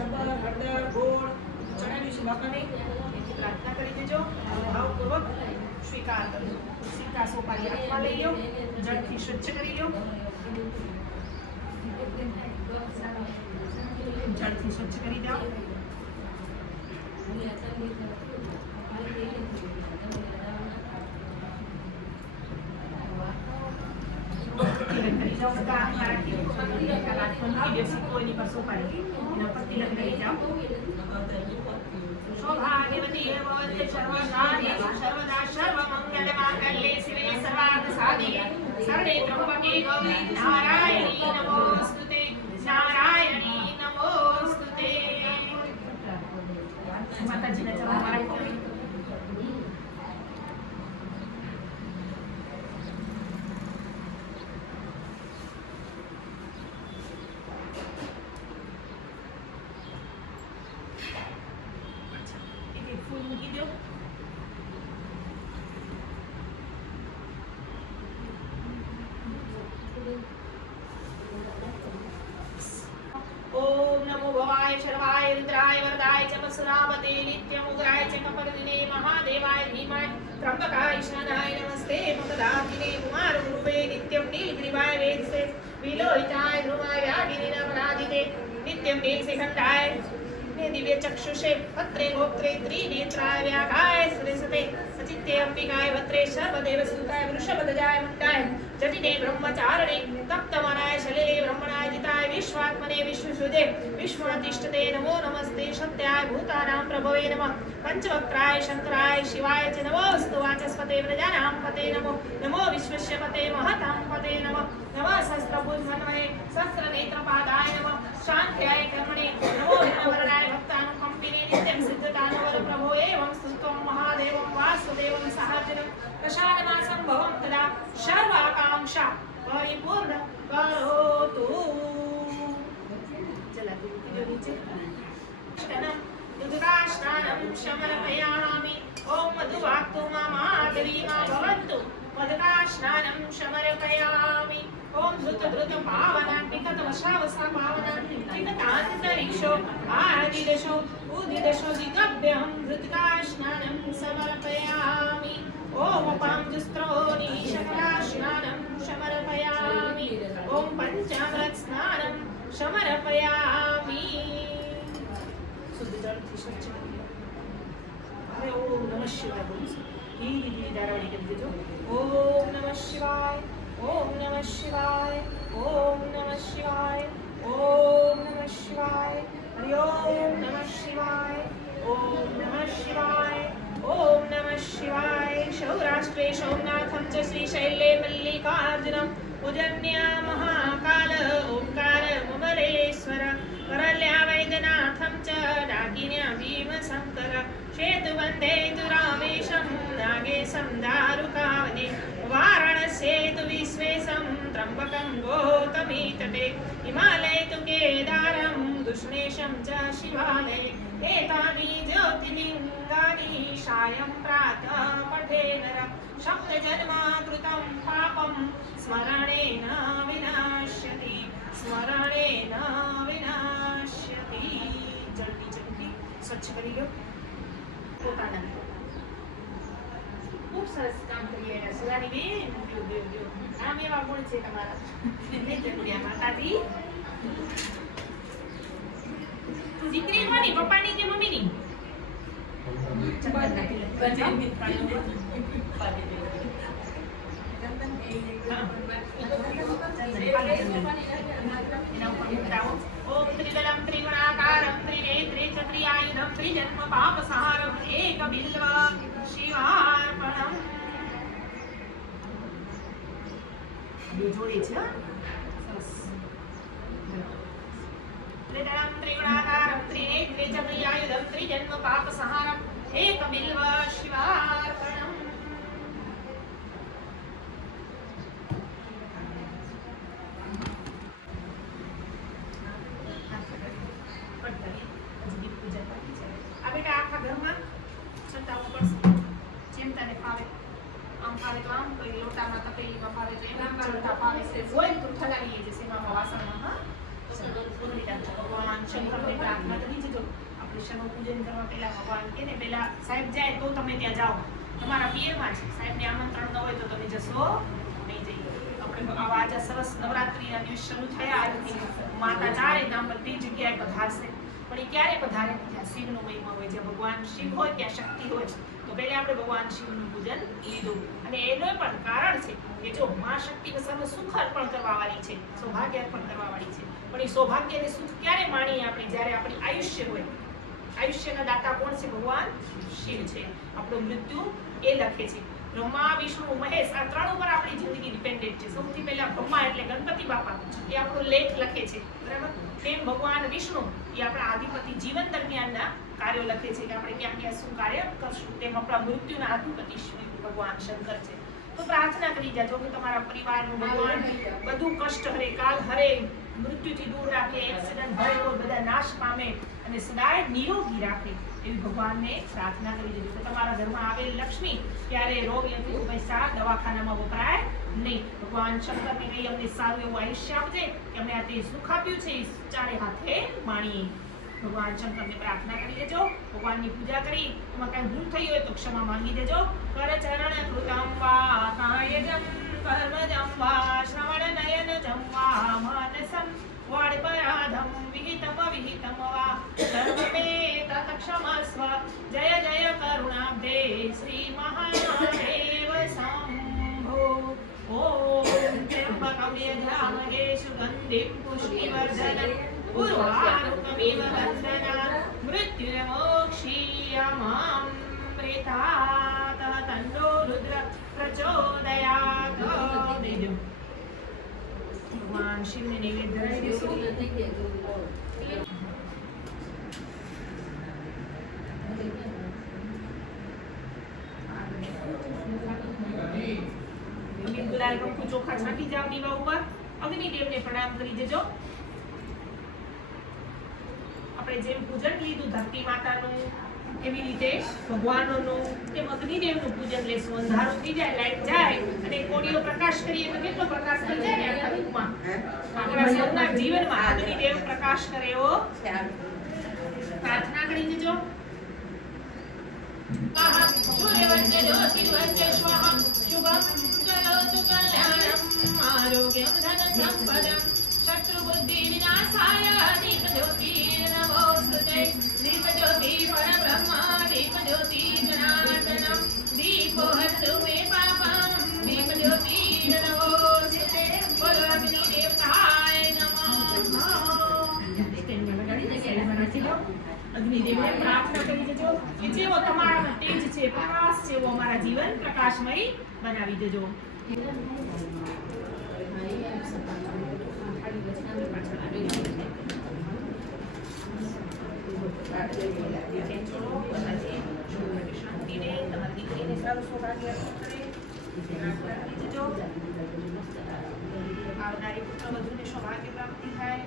છબર હળદર ગોળ ચણાની છે બાપાને એની પ્રાર્થના કરી દેજો ભાવપૂર્વક સ્વીકાર કરજો સિક્કા સોપારી હાથમાં લઈ લો જળથી સ્વચ્છ કરી લો જળથી સ્વચ્છ કરી દો सौभाग्यवती सर्वदा सर्वमंगलमांगल्ये शिवे सर्वार्थसाधिके शरणे त्र्यंबके गौरी नारायणी नमोस्तुते नारायणी नमोस्तुते माताजीना चरण मारा फूल मूकी दो ओम नमो भवाय शर्वाय रुद्राय वरदाय च वसुनावते नित्यमुग्राय च कपर्दिने महादेवाय धीमहि त्र्यंबकाय ईशानाय नमस्ते मकदाकिने कुमाररूपे नित्यं नीलग्रीवाय वेदसे विलोहिताय ध्रुवाय व्यागिनीनामनादिते नित्यं नीलशिखण्डाय दिव्य चक्षुषे पत्रे गोत्रे त्रिनेत्राय व्याघाय सुरेशते सचित्ते अंबिकाय वत्रे सर्वदेव सुताय वृषभध्वजाय मुक्ताय जटिने ब्रह्मचारिणे तप्तमनाय शलिले ब्रह्मणाय जिताय विश्वात्मने विश्वसुदे विश्वतिष्ठते नमो नमस्ते सत्याय भूतानां प्रभवे नमः पंचवक्त्राय शंकराय शिवाय च नमोस्तु वाचस्पते प्रजानां पते नमो नमो विश्वस्य पते महतां पते नमः नमः सहस्रभुजमन्मने सहस्रनेत्रपादाय नमः शान्त्याय कर्मणे नमो विघ्नहरणाय भक्तानुकम्पिने नित्यं सिद्धदानवर प्रभो एवं स्तुतं महादेवं वासुदेवं सहाजनं प्रसादमासं भवं तदा सर्वाकांक्षा परिपूर्ण करोतु चला नीचे दुर्गास्नानं समर्पयामि ॐ मधुवाक्तु मामाधवी मा भवन्तु मधुकास्नानं समर्पयामि ओम धृत धृत पावनं विकटवशावसा पावनं विकटान्तरिक्षो आदिदशो उदिदशो दिगभ्यं धृतकास्नानं समर्पयामि ओम पाञ्जुस्त्रोणि शकलास्नानं समर्पयामि ओम पञ्चामृत स्नानं समर्पयामि शुद्ध जलથી સ્વચ્છ કરી લો હવે ઓમ નમઃ શિવાય બોલો ધીરે દારાવળી કરી દેજો ઓમ નમઃ શિવાય ओम नमः शिवाय ओम नमः शिवाय ओम नमः शिवाय हरि ओम नमः शिवाय ओम नमः शिवाय ओम नमः शिवाय सौराष्ट्रे सोमनाथं च श्रीशैले मल्लिकार्जुनं उजन्या महाकाल ओंकार मुमलेश्वर करल्या वैद्यनाथं च डाकिन्या भीमशङ्कर शेतुवन्दे दुरावेशं नागेशं दारुकावने वाराणस्ये तु विश्वेशं त्र्यम्बकं गौतमी तटे हिमालये तु केदारं दुष्णेशं च शिवालये एतानि ज्योतिर्लिङ्गानि सायं प्रातः पठे नर सप्तजन्माकृतं पापं स्मरणेन विनाश्यति स्मरणेन विनाश्यति जल्दी जल्दी स्वच्छ करी लो પોતાના ખૂબ સરસ કામ કરી રહ્યા સુરાની બેન આમ એવા ગુણ છે તમારા જગ્યા માતાજી દીકરી કોની પપ્પાની કે મમ્મીની ओम त्रिदलं त्रिगुणाकारं त्रिनेत्रे च त्रिआयुधं त्रिजन्म पापसंहारं एकबिल्व शिवार्पणम् બે જોડે છે સરસ त्रिदलं त्रिगुणाकारं त्रिनेत्रे च त्रिआयुधं त्रिजन्म पापसंहारं एकबिल्व शिवार्पणम् લોટામાં તપેલીમાં ફાવે તો એમાં ચડતા ફાવે છે હોય તો ઠલાવીએ છે સેવામાં વાસણમાં હા ભગવાન ભગવાન શંકરને પ્રાર્થના કરી જજો. આપણે શંકર પૂજન કરવા પહેલા ભગવાન કે ને પહેલા સાહેબ જાય તો તમે ત્યાં જાઓ, તમારા પિયરમાં છે, સાહેબને આમંત્રણ ન હોય તો તમે જશો નહીં. જઈએ આપણે આજે સરસ નવરાત્રિના દિવસ શરૂ થયા, આજથી માતા ચારે ધામ બધી જગ્યાએ પધારશે. પણ એ ક્યારે પધારે? જ્યાં શિવનો મહિમા હોય, જ્યાં ભગવાન શિવ હોય ત્યાં શક્તિ હોય. તો પહેલા આપણે ભગવાન શિવનું પૂજન લીધું, અને એનો પણ કારણ છે કે જો મા શક્તિ સર્વ સુખ અર્પણ કરવાવાળી છે, સૌભાગ્ય અર્પણ કરવાવાળી છે. પણ એ સૌભાગ્ય અને સુખ ક્યારે માણીએ આપણે? જ્યારે આપણી આયુષ્ય હોય. આયુષ્યના દાતા કોણ છે? ભગવાન શિવ છે. આપણું મૃત્યુ એ લખે છે. બ્રહ્મા, વિષ્ણુ, મહેશ આ ત્રણ ઉપર આપણી જિંદગી ડિપેન્ડન્ટ છે. સૌથી પહેલા બ્રહ્મા એટલે ગણપતિ બાપા, એ આપણો લેખ લખે છે, બરાબર. તેમ ભગવાન વિષ્ણુ એ આપણા આધિપતિ જીવન દરમિયાનના કાર્યો લખે છે કે આપણે ક્યાં ક્યાં શું કાર્ય કરશું. તેમ આપણા મૃત્યુના આધિપતિ ભગવાન શંકર છે. તો પ્રાર્થના કરી જાજો કે તમારા પરિવારનું ભગવાન બધું કષ્ટ હરે, કાલ હરે, મૃત્યુથી દૂર રાખે, એક્સિડન્ટ ભય બધા નાશ પામે અને સદાય નિરોગી રાખે એવી ભગવાનને પ્રાર્થના કરી દેજો. તો તમારા ઘરમાં આવેલ લક્ષ્મી ત્યારે રોગ યંત્ર પૈસા દવાખાનામાં વપરાય નહીં. ભગવાન શંકરને કહી અમને સારું એવું આયુષ્ય આપજે કે અમે આ તે સુખ આપ્યું છે એ ચારે હાથે માણીએ. ભગવાન શંકરને પ્રાર્થના કરી દેજો. ભગવાનની પૂજા કરી એમાં કાંઈ ભૂલ થઈ હોય તો ક્ષમા માંગી દેજો. કર ચરણ કૃતમ વા કાયજમ કર્મજમ વા શ્રવણ નયન જમ વા માનસમ વાડપરાધમ વિહિતમ વિહિતમ વા સર્વમે તત ક્ષમસ્વ. જય જય કરુણાબ્ધે શ્રી મહાદેવ શંભો. ઓમ ત્ર્યંબકમ યજામહે સુગંધિં પુષ્ટિવર્ધનં ઉર્વારુકમિવ વંદના મૃત્યુર્મોક્ષીયમામૃતાત તન્નો રુદ્ર પ્રચોદયાત. ભગવાન શિવને નૈવેદ્ય ધરાવી દેશું. ગુલાલ કંકુ ચોખા છાંટી જાવ દીવા ઉપર. અગ્નિદેવને પ્રણામ કરી દેજો. આપણે જેમ પૂજન લીધું ધરતી માતાનું, એવી રીતે ભગવાનોનું તેમ અગ્નિદેવનું પૂજન લેશું. અંધારું થઈ જાય, લાઈટ જાય અને કોળીઓ પ્રકાશ કરીએ તો કેટલો પ્રકાશ થઈ જાય ને આખા રૂપમાં. આપણા સૌના જીવનમાં અગ્નિદેવ પ્રકાશ કરે એવો પ્રાર્થના કરી દેજો. સૂર્યવંદ્ય જ્યોતિર્વંદ્ય સ્વાહા શુભમ કરોતુ કલ્યાણમ આરોગ્યમ ધન સંપદમ શત્રુ બુદ્ધિ વિનાશાય દીપ જ્યોતિ નમોસ્તુતે. દીપ જ્યોતિ પરબ્રહ્મા દીપ જ્યોતિ જનાર્દનમ દીપો હસ્તુ મે પાપમ દીપ જ્યોતિ નમોસ્તુતે. બોલો અગ્નિ દેવતાય નમઃ. અગ્નિદેવને પ્રાર્થના કરી દેજો કે જેવો તમારામાં તેજ છે, પ્રકાશ છે, એવો અમારા જીવન પ્રકાશમય બનાવી દેજો. શાંતિને તમારી દીકરીને સારું સૌભાગ્ય કરે. આવનારી પુત્ર વધુને સૌભાગ્ય પ્રાપ્તિ થાય.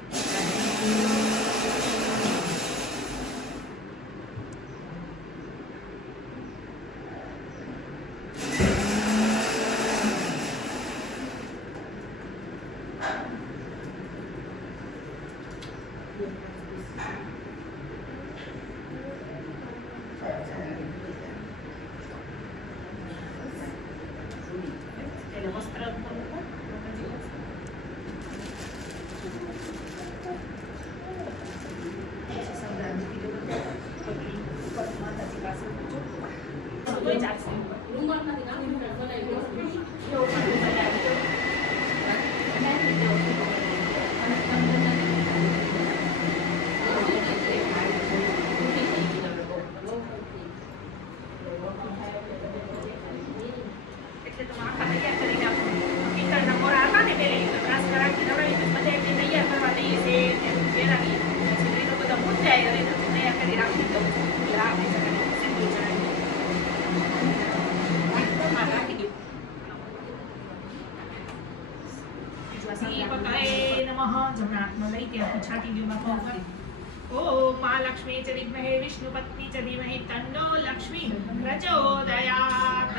ओम महालक्ष्मी च विद्महे विष्णुपत्नी च धीमहि तन्नो लक्ष्मी प्रचोदयात्.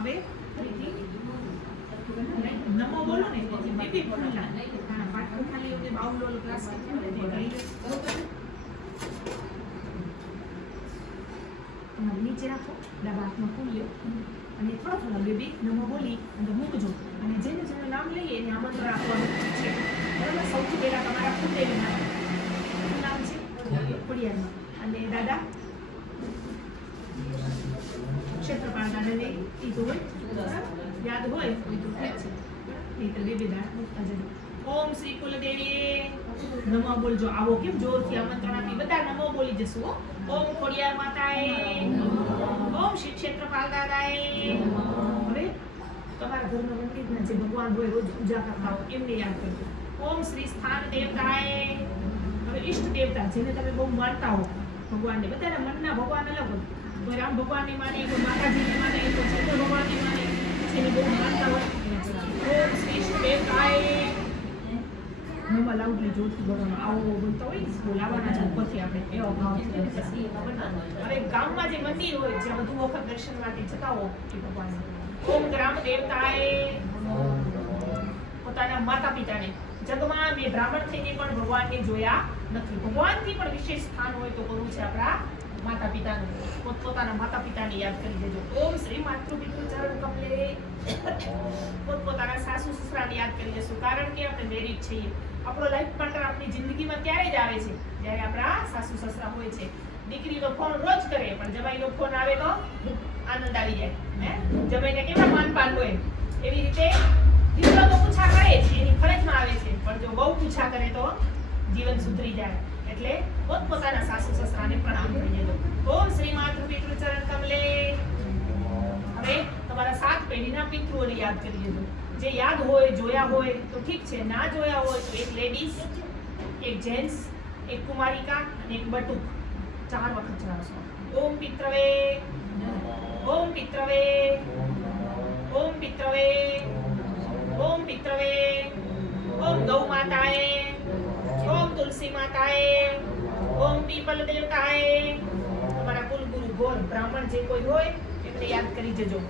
હવે ફરીથી નમો બોલો ને, બેબી બોલો. હા, પાઠ ખાલી આવલો ક્લાસ કરી લે નીચે રાખો, ડાબા હાથમાં ફૂલ લ્યો અને થોડા થોડા બે નમો બોલી અને મૂકજો. અને જેને જેનું નામ લઈએ એને આમંત્રણ આપવાનું છે. બરાબર? સૌથી પહેલા તમારા કુળદેવીના નામ છે ખોડિયારમાં. અને દાદા ક્ષેત્રપાળ દાદાને એ તો હોય, યાદ હોય તો ઠીક છે, નહીં તો બે દાડા મૂકતા જજો. ઓમ શ્રી કુલદેવી નમો બોલજો. આવો કેમ જોરથી આમંત્રણ આપી બધા નમો બોલી જશું. ઓમ ખોડિયાર માતાએ, ઓમ શ્રી ક્ષેત્રપાલ દાદાએ. હવે તમારા ઘરના મંદિરના જે ભગવાન હોય રોજ પૂજા કરતા હોય એમને યાદ કરજો. ઓમ શ્રી સ્થાન દેવતાએ. હવે ઈષ્ટ દેવતા જેને તમે બહુ માનતા હો ભગવાનને, બધાના મનના ભગવાન અલગ હોય. કોઈ રામ ભગવાનને માને, કોઈ માતાજીને માને, કોઈ શંકર ભગવાનને માને, જેને બહુ માનતા હોય એને ચડાવે. ઓમ શ્રી ઈષ્ટ દેવતાએ. નમા લાઉડલી જોરથી બોલવાનું. આવો બોલતા હોય બોલાવાના છે ઉપરથી આપણે એવો ભાવ છે. હવે ગામમાં જે મંદિર હોય જ્યાં વધુ વખત દર્શન માટે જતા હો એ ભગવાન. ઓમ ગ્રામ દેવતાએ. પોતાના માતા પિતાને જગમાં મેં બ્રાહ્મણ થઈને પણ ભગવાનને જોયા નથી. ભગવાનથી પણ વિશેષ સ્થાન હોય તો કરવું છે આપણા માતા પિતાનું. પોતપોતાના માતા પિતાને યાદ કરી દેજો. ઓમ શ્રી માતૃ પિતૃ ચરણ કમલે. પોતપોતાના સાસુ સસરાને યાદ કરી દેશું. કારણ કે આપણે મેરિડ છીએ. આપણો લાઈફ પાર્ટનર આપણી જિંદગીમાં ત્યારે જ આવે છે જ્યારે આપણા સાસુ સસરા હોય છે. દીકરીનો ફોન રોજ કરે પણ જમાઈનો ફોન આવે તો આનંદ આવી જાય. જમાઈને કેવા માનપાન હોય એવી રીતે દીકરો તો પૂછા કરે છે, એની ફરજમાં આવે છે, પણ જો બહુ પૂછા કરે તો જીવન સુધરી જાય. એટલે પોતપોતાના સાસુ સસરાને પ્રણામ કરી દેજો. ઓમ શ્રી માતૃ પિતૃ ચરણ કમલે. હવે તમારા 7 પેઢીના પિતૃઓને યાદ કરી દેજો. જે યાદ હોય જોયા હોય તો ઠીક છે, ના જોયા હોય તો એક લેડીઝ, એક જેન્ટ્સ, એક કુમારિકા અને એક બટુક 4 વખત ચડાવશો. ઓમ પિતૃવે, ઓમ પિતૃવે, ઓમ પિતૃવે, ઓમ પિતૃવે, ઓમ ગૌ માતાએ, ઓમ તુલસી માતાએ, ઓમ પીપલ દેવતાએ. તમારા કુલગુરુ ગોર બ્રાહ્મણ જે કોઈ હોય એમને યાદ કરી જજો.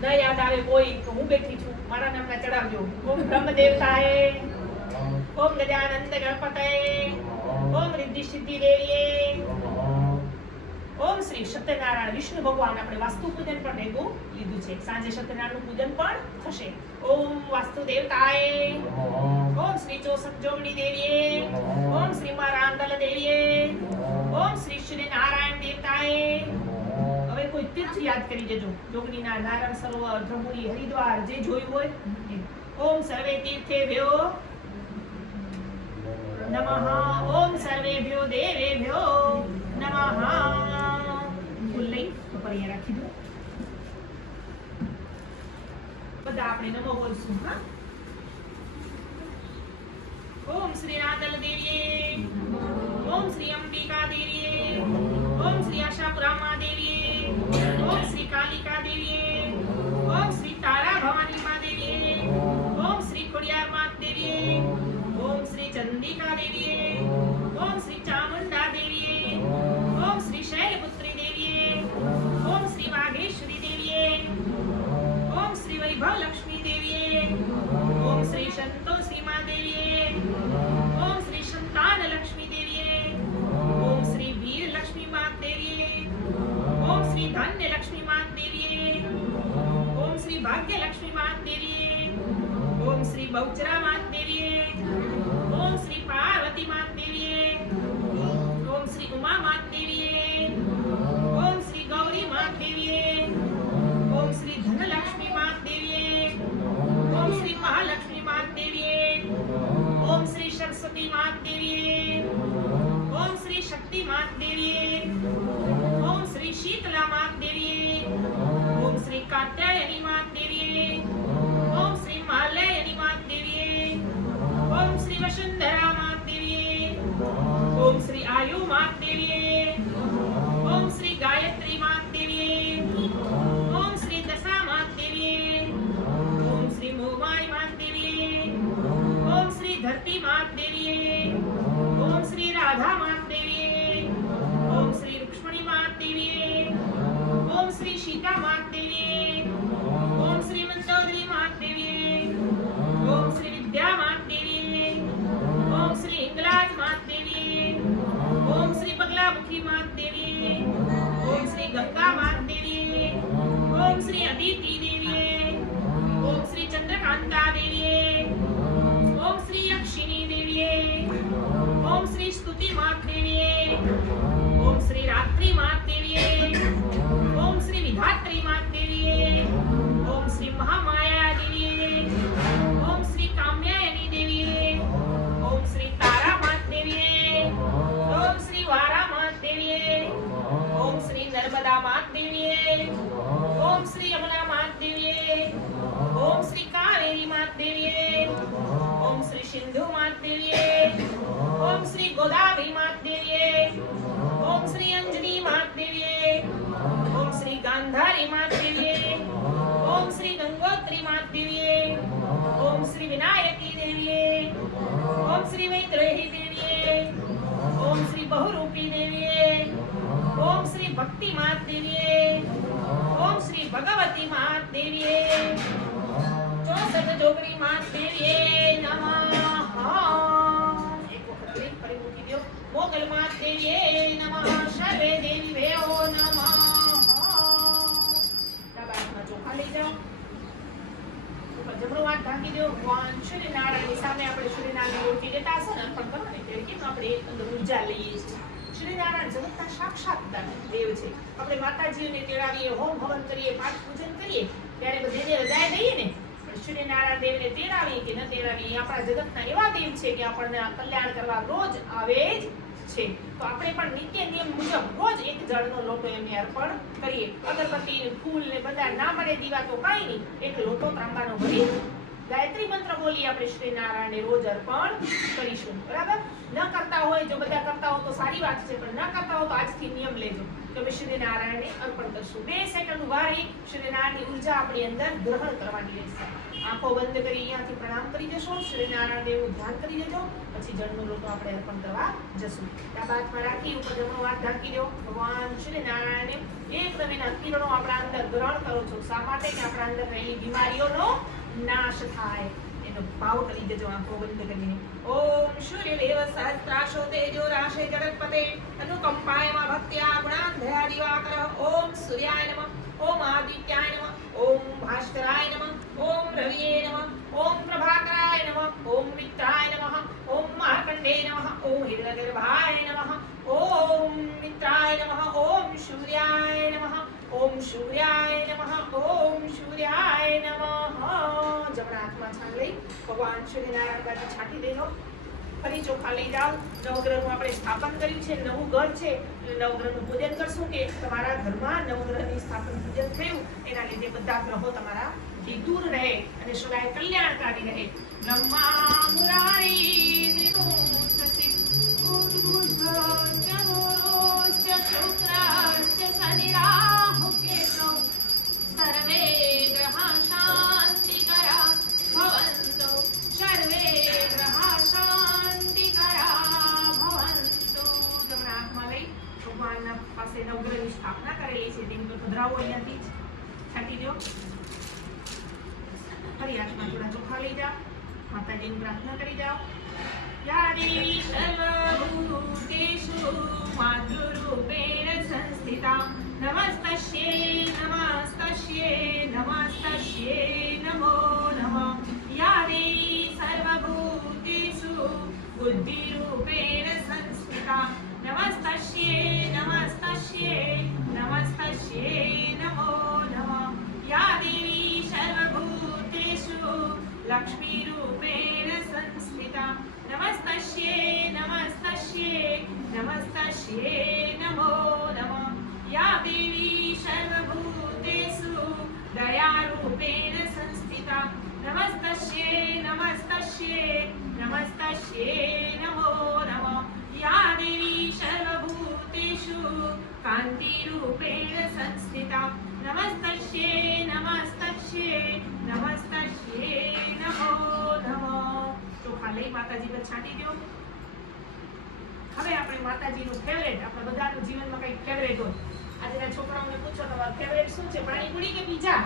ન યાદ આવે કોઈ તો હું બેઠી છું, મારા નામના ચડાવજો. ઓમ બ્રહ્મ દેવતાએ, ઓમ ગજાનંદ ગણપતયે, ઓમ રિદ્ધિ સિદ્ધિ દેવીએ, ઓમ શ્રી સત્યનારાયણ વિષ્ણુ ભગવાન. આપણે વાસ્તુ પૂજન પણ ભેગું લીધું છે. સાંજે સત્યનારાયણનું પૂજન પણ થશે. ઓમ વાસ્તુ દેવતાએ, ઓમ શ્રી ચોસઠ જોગણી દેવીએ, ઓમ શ્રી મા રાંગલ દેવીએ, ઓમ શ્રી શ્રી નારાયણ દેવતાએ. હવે કોઈ તીર્થ યાદ કરી દેજો. જોગણીના નારાયણ સરોવર, બ્રહ્મપુરી, હરિદ્વાર જે જોયું હોય. ઓમ સર્વે તીર્થેભ્યો નમઃ. ઓમ સર્વેભ્યો દેવેભ્યો નમઃ. ફૂલ લઈ ઉપર અહીંયા રાખી દો. બધા આપણે નમો બોલશું. હા. ઓમ શ્રી રાદલ દેવીએ, ઓમ શ્રી અંબિકા દેવીએ, ઓમ શ્રી આશાપુરા દેવીએ, ઓમ શ્રી કાલિકા દેવીએ, ઓમ શ્રી તારા ભવાની મા દેવીએ, ઓમ શ્રી ખોડિયાર માત દેવીએ, ઓમ શ્રી ચંદિકા દેવીએ, ઓમ શ્રી ચામુંડા દેવીએ, ઓમ શ્રી શૈલપુત્રી દેવીએ, ઓમ શ્રી વાઘેશ્વરી દેવીએ, ઓમ શ્રી વૈભવ લક્ષ્મી દેવીએ, ઓમ શ્રી સંતોષી મા દેવીએ, ઓમ શ્રી સંતાન લક્ષ્મી દેવીએ, ઓમ શ્રી વીર લક્ષ્મી માત દેવીએ, ઓમ શ્રી ધન્ય લક્ષ્મી માત દેવીએ, ઓમ શ્રી ભાગ્ય લક્ષ્મી માત દેવીએ, ઓમ શ્રી બહુચરા માત દેવીએ, ઓમ શ્રી પાર્વતી માત દેવીએ, ઓમ શ્રી ઉમા માત દેવીએ, ઓમ શ્રી ગૌરી માત દેવીએ, ઓમ શ્રી ધનલક્ષ્મી માત દેવીએ, ઓમ શ્રી મહાલક્ષ્મી માત દેવીએ, ઓમ શ્રી સરસ્વતી માત દેવીએ, ઓમ શ્રી શક્તિ માત દેવીએ, ઓમ શ્રી શીતલા માત દેવીએ, ઓમ શ્રી કાત્યાયની માત દેવીએ, ઓમ શ્રી માલયની માત દેવીએ, ઓમ શ્રી વસુંધરા માત દેવીએ, ઓમ શ્રી આયુ માત દેવીએ, દેવીએ, ઓમ શ્રી વિનાયકી દેવીએ, ઓમ શ્રી વૈદ્રેહી દેવીએ, ઓમ શ્રી બહુરૂપી દેવીએ, ઓમ શ્રી ભક્તિ માત દેવીએ, ઓમ શ્રી ભગવતી માત દેવીએ, 64 જોગણી માત દેવીએ નમઃ. એક વખત લઈ ફરી મૂકી દો. મોગલ માત દેવીએ નમઃ. સર્વે દેવી ભયો નમઃ. ડાબા હાથમાં ચોખા લઈ જાઓ. ઉપર જમણો હાથ ઢાંકી દો. ભગવાન સૂર્યનારાયણની સામે આપણે સૂર્યનારાયણની મૂર્તિ દેતા હશો ને અર્પણ કરવાની ત્યારે કેમ આપણે અંદર ઉર્જા લઈએ છીએ. સૂર્યનારાયણ જગતના સાક્ષાત દેવ છે. આપણે માતાજીઓને તેડાવીએ, હોમ હવન કરીએ, પાઠ પૂજન કરીએ ત્યારે બધાને રજાએ દઈએ ને. સૂર્યનારાયણ દેવને તેડાવીએ કે ન તેડાવીએ, આપણા જગતના એવા દેવ છે કે આપણને કલ્યાણ કરવા રોજ આવે જ છે. તો આપણે પણ નિત્ય નિયમ મુજબ રોજ એક જળનો લોટો એમને અર્પણ કરીએ. અગરબત્તી, ફૂલ ને બધા ના મળે દીવા તો કાંઈ નહીં, એક લોટો તાંબાનો ભરી ગાયત્રી મંત્ર બોલી આપણે શ્રી નારાયણને રોજ અર્પણ કરીશું. બરાબર? ન કરતા હોય, જો બધા કરતા હો તો સારી વાત છે, પણ ન કરતા હો તો આજથી નિયમ લેજો કે અમે શ્રી નારાયણને અર્પણ કરશું. 2 સેકન્ડ ઉભા રહી શ્રી નારાયણની ઉર્જા આપણી અંદર ગ્રહણ કરવાની રહેશે. આંખો બંધ કરી અહીંયાથી પ્રણામ કરી જશો, શ્રી નારાયણ દેવનું ધ્યાન કરી દેજો, પછી જળનો લોટો આપણે અર્પણ કરવા જશું. ડાબા હાથમાં રાખી ઉપર જમણો હાથ ઢાંકી દો. ભગવાન શ્રી નારાયણને એકદમ એના કિરણો આપણા અંદર ગ્રહણ કરો છો. શા માટે? કે આપણા અંદર રહેલી બીમારીઓનો નાશ થાય એનો ભાવ કરી દેજો આંખો બંધ કરીને. ઓમ સૂર્યદેવ સહસ્રાશો તેજો રાશે જગતપતે અનુકંપાયમાં ભક્ત્યા ગુણાંધયા દિવાકર. ઓમ સૂર્યાય નમઃ. ઓમ આદિત્યાય નમઃ. ઓમ ભાસ્કરાય નમઃ. ઓમ રવિયે નમઃ. ઓમ પ્રભાકરાય નમઃ. ઓમ મિત્રાય નમઃ. ઓમ માર્કંડે નમઃ. ઓમ હિરણ્યગર્ભાય નમઃ. ઓમ મિત્રાય નમઃ. ઓમ સૂર્યાય નમઃ. ઓમ સૂર્યાય નમઃ. ઓમ સૂર્યાય નમઃ. જમણા હાથમાં છાણ લઈ ભગવાન સૂર્યનારાયણ બાજુ છાંટી દેજો. ફરી ચોખા લઈ જાઓ. નવગ્રહનું આપણે સ્થાપન કર્યું છે, નવું ઘર છે, નવગ્રહનું પૂજન કરશું કે તમારા ઘરમાં નવગ્રહની સ્થાપન પૂજન થયું એના લીધે બધા ગ્રહો તમારાથી દૂર રહે અને સદાય કલ્યાણકારી રહે. બ્રહ્મા મુરારી ત્રિપુંસસી ઉદ્ભુતશ્ચ ગુરુશ્ચ શુક્રશ્ચ શનિરાહુ કેતો સર્વે ગ્રહા શાંતિકરા ભવન્તુ. સર્વે ગ્રહા શાંતિકરા ભવન્તુ. જમણા હાથમાં લઈ ભગવાનના પાસે નવગ્રહની સ્થાપના કરેલી છે તેમ તો પધરાવો અહીંયાથી જ છાંટી દો. ફરી હાથમાં થોડા ચોખા લઈ જાઓ. માતાજીની પ્રાર્થના કરી જાઓ. યા દેવી સર્વભૂતેષુ માતૃરૂપેણ સંસ્થિતા નમસ્તસ્યે નમસ્તસ્યે નમસ્તસ્યે નમો નમઃ. યા દેવી સર્વભૂતેષુ બુદ્ધિરૂપેણ સંસ્થિતા નમસ્તસ્યે નમસ્તસ્યે નમસ્તસ્યે નમો નમઃ. યા દેવી સર્વભૂતેષુ લક્ષ્મીરૂપેણ સંસ્થિતા નમસ્તસ્યે નમસ્તસ્યે નમસ્તસ્યે નમો નમઃ. યા દેવી સર્વભૂતેષુ દયારૂપેણ સંસ્થિતા નમસ્તસ્યે નમસ્તસ્યે નમસ્તસ્યે નમો નમઃ. યા દેવી સર્વભૂતેષુ કાંતિરૂપેણ સંસ્થિતા નમસ્તસ્યે નમસ્તસ્યે નમસ્તસ્યે નમો નમઃ. ચોખા લઈ માતાજી પર છાંટી દો. હવે આપણે માતાજીનું ફેવરેટ, આપણા બધાનું જીવનમાં કંઈક ફેવરેટ હોય. આજના છોકરાઓને પૂછો તમારું ફેવરેટ શું છે, પાણીપુરી કે પીઝા?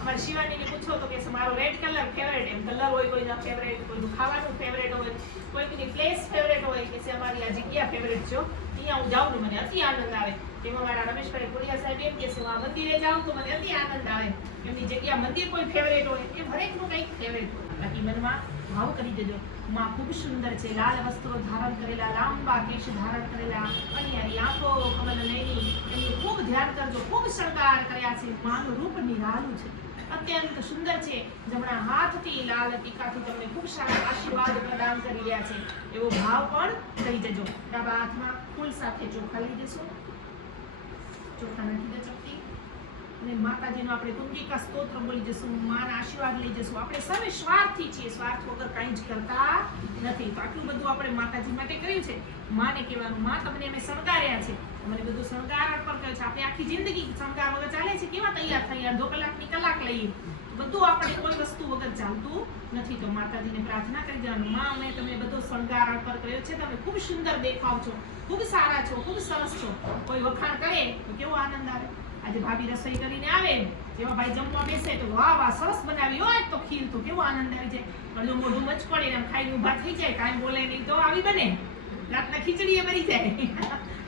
અમારી શિવાનીને પૂછો તો કે મારો રેડ કલર ફેવરેટ. એમ કલર હોય કોઈના ફેવરેટ, કોઈનું ખાવાનું ફેવરેટ હોય, કોઈની પ્લેસ ફેવરેટ હોય કે અમારી આ જગ્યા ફેવરેટ છે, અહીંયા હું જાઉં ને મને અતિ આનંદ આવે. તેમાં મારા રમેશભાઈ પુરિયા સાહેબ એમ કે છે હું આ મંદિરે જાઉં તો મને અતિ આનંદ આવે. એમની જગ્યા મંદિર કોઈ ફેવરેટ હોય, એ હરેકનું કંઈક ફેવરેટ હોય. બાકી મનમાં ભાવ કરી દેજો. માં ખૂબ સુંદર છે, લાલ વસ્ત્રો ધારણ કરેલા, લાંબા કેશ ધારણ કરેલા, અનિયારી આંખો, કમલ નયની, એમનું ખૂબ ધ્યાન કરજો. ખૂબ શણગાર કર્યા છે. માનું રૂપ નિરાળું છે, અત્યંત સુંદર છે. જમણા હાથથી લાલ ટીકાથી તમને ખૂબ સારા આશીર્વાદ પ્રદાન કરી રહ્યા છે એવો ભાવ પણ કરી જજો. ડાબા હાથમાં ફૂલ સાથે ચોખા લઈ જશો. ચોખા નાખી દે ચપટી અને માતાજીનો આપણે કુંડિકા સ્તોત્ર બોલી જશું. માના આશીર્વાદ લઈ જશું. આપણે સર્વે સ્વાર્થી છીએ, સ્વાર્થ વગર કાંઈ જ કરતા નથી. તો આટલું બધું આપણે માતાજી માટે કર્યું છે. માને કહેવાનું, માં તમને અમે શણગાર્યા છે, અમારે બધું શણગાર અર્પણ કર્યો છે. આપણે આખી જિંદગી શણગાર વગર ચાલે છે. કેવા તૈયાર થઈ, અડધો કલાકની કલાક લઈએ, બધું આપણે કોઈ વસ્તુ વગર ચાલતું નથી. તો માતાજીને પ્રાર્થના કરી દેવાનું, માં અમે તમે બધો શણગાર પર કર્યો છે, તમે ખૂબ સુંદર દેખાવ છો, ખૂબ સારા છો, ખૂબ સરસ છો. કોઈ વખાણ કરે તો કેવો આનંદ આવે. આજે ભાભી રસોઈ કરીને આવે, જેવા ભાઈ જમવા બેસે તો વાહ વાહ સરસ બનાવી હોય તો ખીર, તો કેવો આનંદ આવી જાય. અડધું મોઢું મચ પડે ને ખાઈને ઊભા થઈ જાય, કાંઈ બોલે નહીં તો આવી બને, રાતના ખીચડી બની જાય.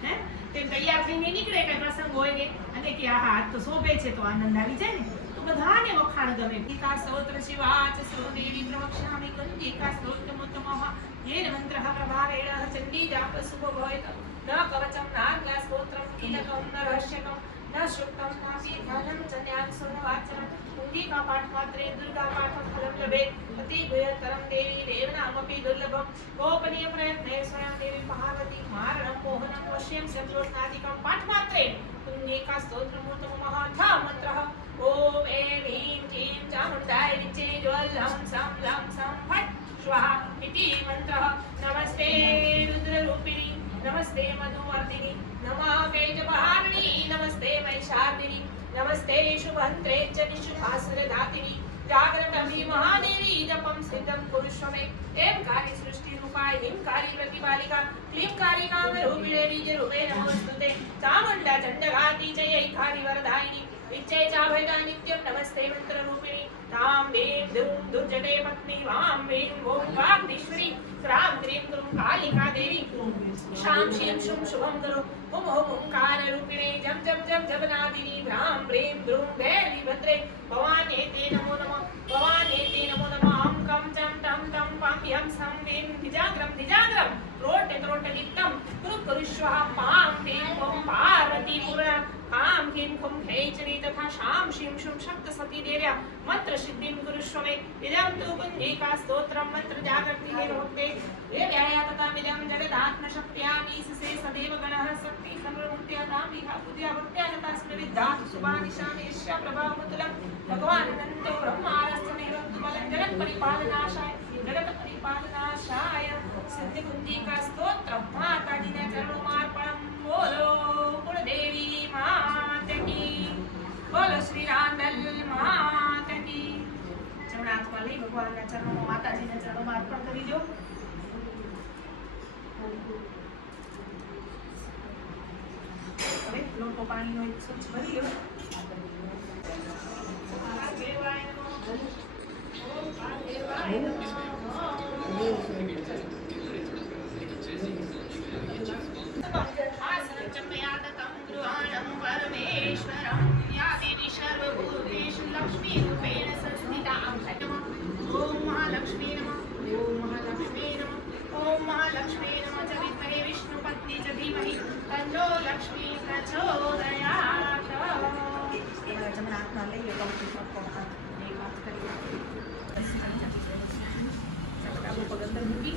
હે તેમ તૈયાર થઈને નીકળે કઈ પ્રસંગ હોય ને, અને કે આ હાથ તો શોભે છે, તો આનંદ આવી જાય ને. તો બધાને વખાણ ગમે. ટીકા સ્તોત્ર શિવાચ સૌદેવી પ્રવક્ષ્યામિ કંજિકા સ્તોત્રમોત્તમઃ યેન મંત્રઃ પ્રભાવેણ ચંડી જાપ શુભ ભવેત ન કવચમ નાગ્લા સ્તોત્રમ કીલકમ ન રહસ્યકમ ન શુક્તમ નાસી ધ્યાનમ ચન્યાન સુરવાચન કુંડિકા પાઠ માત્રે દુર્ગા પાઠ ફલમ લભે અતિ ભયતરમ દેવી દેવનામપી દુર્લભમ ગોપનીય પ્રયત્ને સ્વયં દેવી પાર્વતી મારણમ મોહનમ વશ્યમ શત્રુનાદિકમ પાઠ માત્રે કુંડિકા સ્તોત્રમોત્તમઃ થા મંત્રઃ ઓમ એમ ह्रीं क्लीं चामुण्डाय विच्चे ज्वलं सं लं सं फट् स्वाहा इति मन्त्रः नमस्ते रुद्ररूपिणी नमस्ते मधुवर्धिनी नमः वेदपहारिणी नमस्ते महिषार्दिनी नमस्ते शुभन्त्रे च निशुभासुरदातिनी जागरणमि महादेवी जपं सिद्धं पुरुषमे एमकारी सृष्टिरूपाय ह्रींकारी प्रतिपालिका क्लींकारी कामरूपिणे बीजरूपे नमोस्तुते चामुण्डा चण्डघाती च ऐकारी वरदायिनी विच्चे चाभयदा नित्यं नमस्ते मंत्ररूपिणी तां देव दुं दुर्जटे पत्नी वां वें ओं वाग्देश्वरी क्रां क्रीं क्रूं कालिका देवी शां शीं शुं शुभं करो हुम हुम ओंकाररूपिणे जम जम जम जपनादिनी भ्रां प्रेम द्रुं भैरवी भद्रे भवाने ते नमो नमः भवाने ते नमो नमः अं कं चं टं टं पं यं सं वें द्विजाग्रं त्रोटे त्रोटलिप्तं कुरु कुरुष्वः पां तें पं पार्वती पुरा काम किं कुं खैचरी तथा शाम शिं शुं शक्त सती देव्या मंत्र सिद्धिं कुरुष्व मे इदं तु कुञ्जिका स्तोत्रं मंत्र जागृति हे भक्ते देव्याया तथा इदं जगदात्म शक्त्यामि से सदैव गणः शक्ति समृत्या तामिहा पूज्या भक्त्या तस्मै विद्यात् सुभानिशामि ईश्वर प्रभावमुतलं भगवान अनन्तो ब्रह्मारस्य निरन्तमलं जगत् परिपालनाशाय सिद्ध कुञ्जिका स्तोत्रं माताजीना चरणोमार्पणं बोलो कुलदेवी मात की बोलो श्री रांदल मात की. જમણા હાથમાં લઈ ભગવાનના ચરણોમાં માતાજીના ચરણોમાં અર્પણ કરી દો. હવે લોટો પાણીનો એક સ્વચ્છ ભરી લો. દેવાય નમઃ ઓમ દેવાય નમઃ परमेश्वरं या देवी सर्वभूतेषु लक्ष्मीरूपेण संस्थिता ॐ महालक्ष्मी नमः ॐ महालक्ष्मी नमः ॐ महालक्ष्मी नमः च विद्महे विष्णुपत्नी च धीमहि तन्नो लक्ष्मी प्रचोदयात्. जमनाथना लई लो कौशल पकड़ एक हाथ करी अब पगंदर मूकी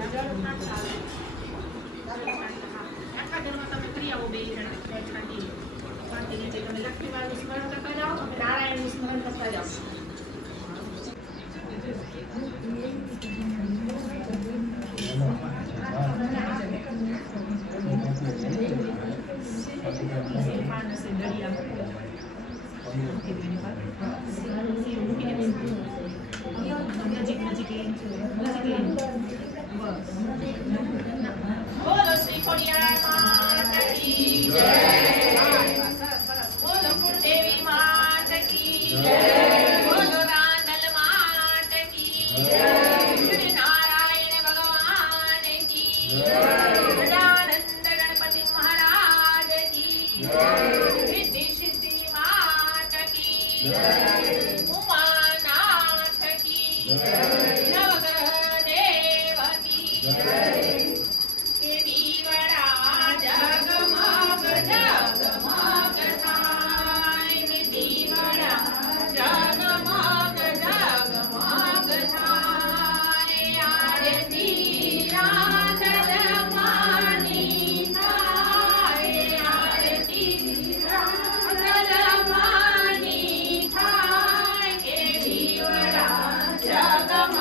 राजा चाले આખા ઘરમાં તમે કરી આવો બે જણા બેઠાની શાંતિ નીચે તમે લક્ષ્મીમાનું સ્મરણ કરતા જાઓ, તમે નારાયણનું સ્મરણ કરતા જાઓ. બોલો શ્રી ખોડિયાર માત કી જય. બોલો કુળદેવી માત કી જય. બોલો રાંદલ માત કી જય. શ્રી નારાયણ ભગવાન કી જય. ગજાનંદ ગણપતિ મહારાજ કી જય. સિદ્ધિ સિદ્ધિ માત કી જય. ઉમાનાથ કી જય. નવગ્રહ દેવ કી જય. Jagama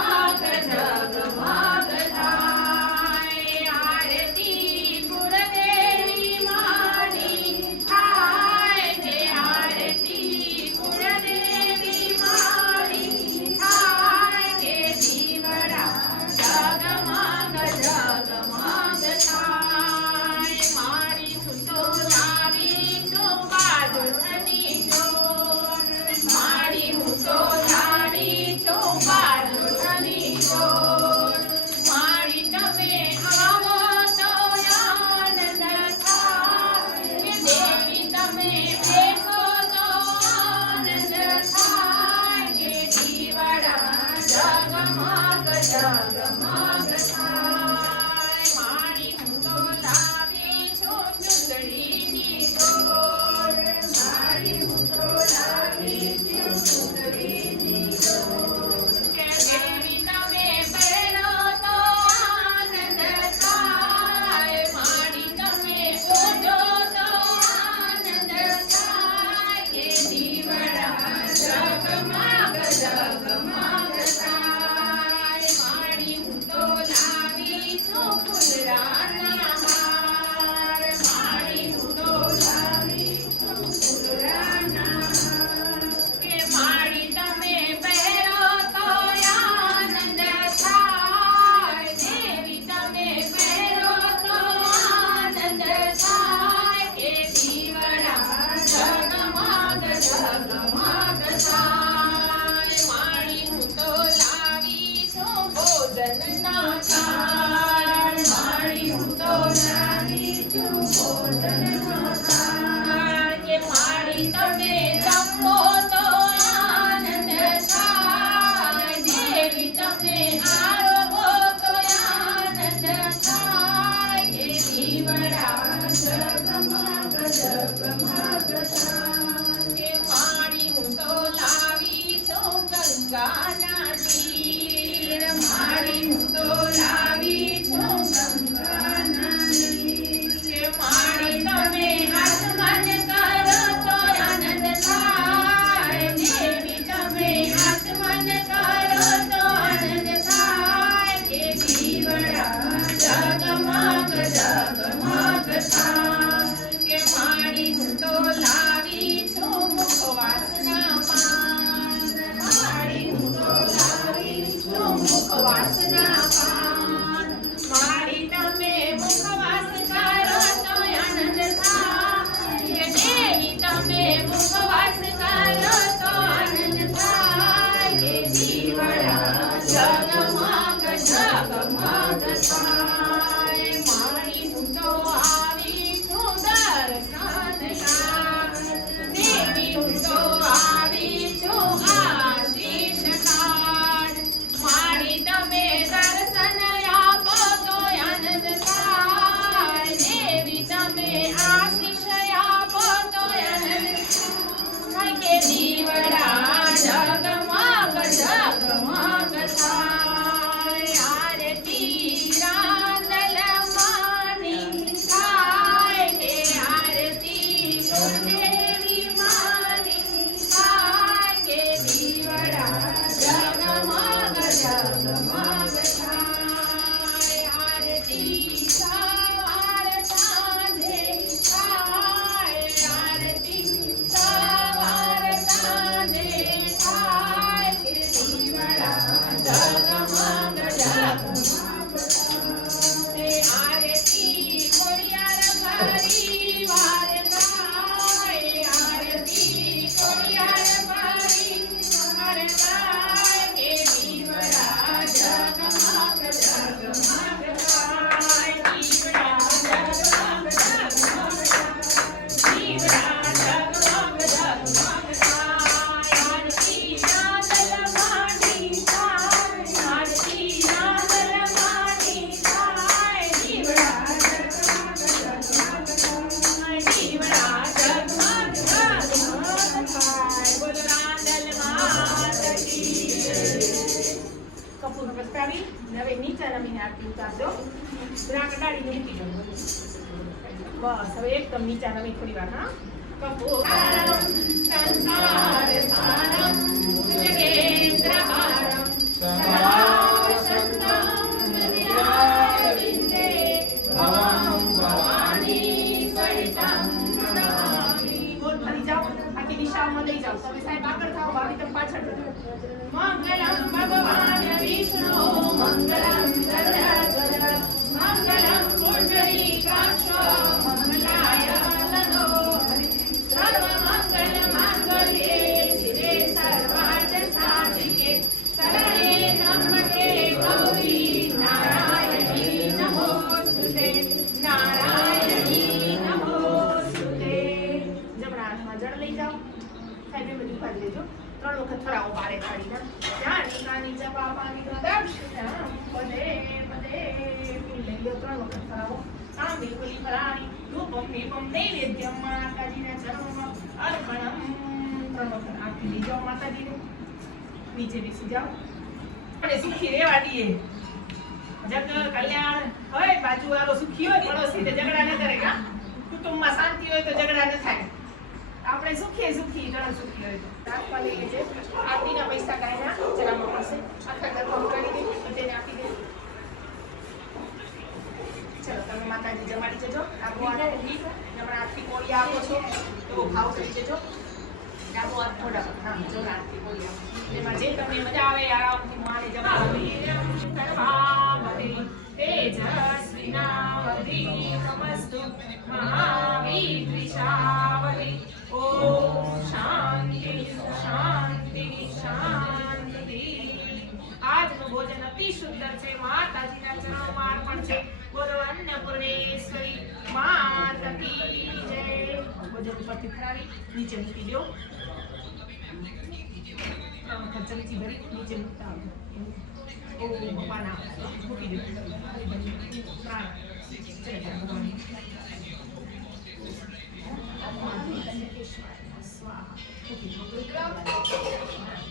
ગંગાના તીર માડી હું તો લાવી છું ગંગાના નીર માડી તમે આસમાન કરો તો આનંદ થાય દેવી તમે આસમાન કરો તો આનંદ થાય કે દીવડા જગમગ જગમગ થાય કે માડી હું તો લાવી છું મુખવાસના પાન માડી હું તો લાવી છું મુખવાસના પાન માડી તમે મુખવાસ કરો તો આનંદ થાય કે દેવી તમે મુખવાસ કરો તો આનંદ થાય કે દીવડા જગમગ જગમગ થાય માડી હું તો આવી છું દર્શન દેવી હું તો આવી છું આશીષ કાઢ માડી તમે દર્શન આપો તો આનંદ થાય દેવી તમે આશીષ આપો તો આનંદ થાય કે દીવડા જગમગ જગમગ થાય આરતી રાંદલ માની થાય કે આરતી ગુરુદેવી માની થાય કે દીવડા જગમગ જગમગ થાય આરતી સવાર સાંજે થાય આરતી સવાર સાંજે થાય કે દીવડા જગમગ જગમગ થાય આરતી કોળિયાર પરિવાર થાય આરતી કોળિયાર પરિવાર થાય કે દીવડા જગમગ જગમગ થાય દીવડા જગમગ જગમગ દીવડા જગમગ જગમગ થાય આરતી નાદલ માડી થાય આરતી નાદલ માડી થાય દીવડા જગમગ જગમગ થાય દીવડા જગમગ જગમગ થાય બોલો રાંદલ માત કી જય. કપૂર પ્રસ્તાવી હવે નીચે રમીને આરતી ઉતારજો રાંગ ડાળીને મૂકી દો બસ હવે એકદમ નીચે રમી થોડી વાર હા કપૂરમ સંસાર સારમ જગેન્દ્રહારમ સદાશંકરમ વિદ્યાવિંદે ભવમ ભવાની સહિતમ નમામિ બોલ ફરી જાઓ આખી દિશામાં લઈ જાઓ તમે સાહેબ આગળ થાઓ ભાભી તમે પાછળ રહો મંગલમ ભગવાન વિષ્ણુ મંગલમ ગરુડધ્વજ મંગલમ પુંડરીકાક્ષ મંગલાય તનો સર્વ મંગલ માંગલ્યે શિવે સર્વાર્થ સાધિકે શરણે ત્રંબકે ગૌરી નારાયણી નમોસ્તુતે નારાયણી નમોસ્તુતે જમણા હાથમાં જળ લઈ જાઓ સાહેબ બધું ઉપાડી લેજો 3 વખત ફરાવો બારે થાળીના જાણિકાની જપા પામી દર્શના પદે પદે લઈ લો 3 વખત ફરાવો સાંભળી બોલી ફરાણી રૂપમ દીપમ નૈવેદ્યમ માતાજીના ચરણોમાં અર્પણમ 3 વખત આપી લીજો માતાજીને નીચે બેસી જાઓ અને સુખી રહેવા દઈએ જગ કલ્યાણ હોય બાજુવાળો સુખી હોય પડોશીને ઝઘડા ન કરે કા કુટુંબમાં શાંતિ હોય તો ઝઘડા ન થાય આપણે સુખી ઘણા સુખી હોય તો રાખવા લઈએ છે આરતીના પૈસા કાંઈના જરામાં પડશે આખા ઘરમાં ઉગાડી દે બધાને આપી દે ચલો તમે માતાજી જમાડી જજો ડાબો હાથ ઊંઘી જમણા હાથથી કોળિયા આપો છો તો ભાવ કરી જજો ડાબો હાથ થોડા હા જો હાથથી કોળિયા એમાં જે તમને મજા આવે આરામથી માને જમાડી કરવા બહે તેજસ્વિનાવધીતમસ્તુ મહાવીદ્વિષાવહે ઓમ શાંતિ શાંતિ શાંતિ. આજનું ભોજન અતિ સુંદર છે માતાજીના ચરણોમાં અર્પણ છે બોલો અન્નપૂર્ણેશ્વરી માત કી જય. ભોજન ઉપરથી ફરાવી નીચે મૂકી દો ચમચી ભરી નીચે મૂકતા આવજો ઓમ ભગવાના મૂકી દો પ્રાણ ચલો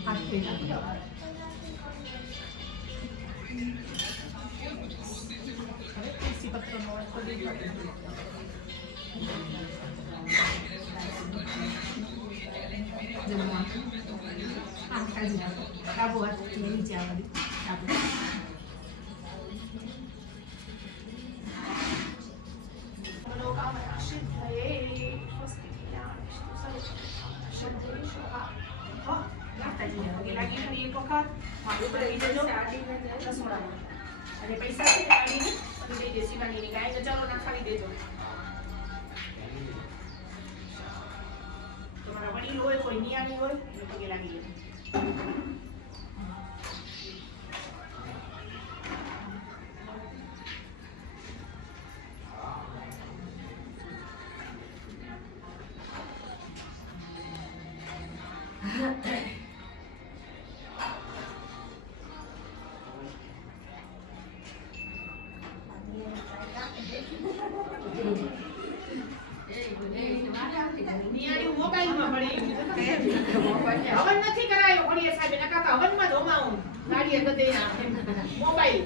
હાથ ધોઈ નાખો. હવે તુલસી પત્રનો અર્થ દીધો. હા, કાઢી નાખો. ડાબો હાથ નીચે આવડી. ડાબો. મનોકામના સિદ્ધયે સ્વસ્તિના વિષ્ણુ સર્વજ્ઞ સિદ્ધેશો. હા, માતાજીને પગે લાગી ફરી એક વખત મારું કરી દેજો રસોડામાં. અને પૈસા છે કાઢીને અને લઈ દે શિવાનીની ગાયને ચાલો નાખાવી દેજો. તમારા વડીલ હોય કોઈ નિયાણી હોય એને પગે લાગી દેજો. નિયાણી મોબાઈલમાં પડી. હવન નથી કરાયો ઘડીએ સાહેબ એના કાકા હવનમાં જ હોમાવું ગાડીએ ગદે મોબાઈલ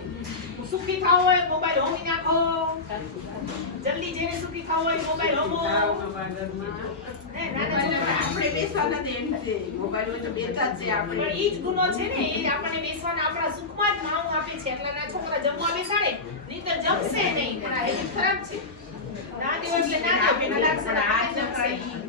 સુખી થાવ હોય મોબાઈલ હોમી નાખો. જલ્દી જેને સુખી થાવ હોય મોબાઈલ હોમો. આપણે બેસવાના એમ છે મોબાઈલ હોય તો બેસતા જ છે આપણે. પણ ઈ જ ગુનો છે ને, એ આપણને બેસવાના આપણા સુખમાં જ માવું આપે છે. એટલાના છોકરા જમવા બેસાડે નહીંતર જમશે નહીં. પણ આ હેબિટ ખરાબ છે. ના દિવસ ના આપે ના લાગશે.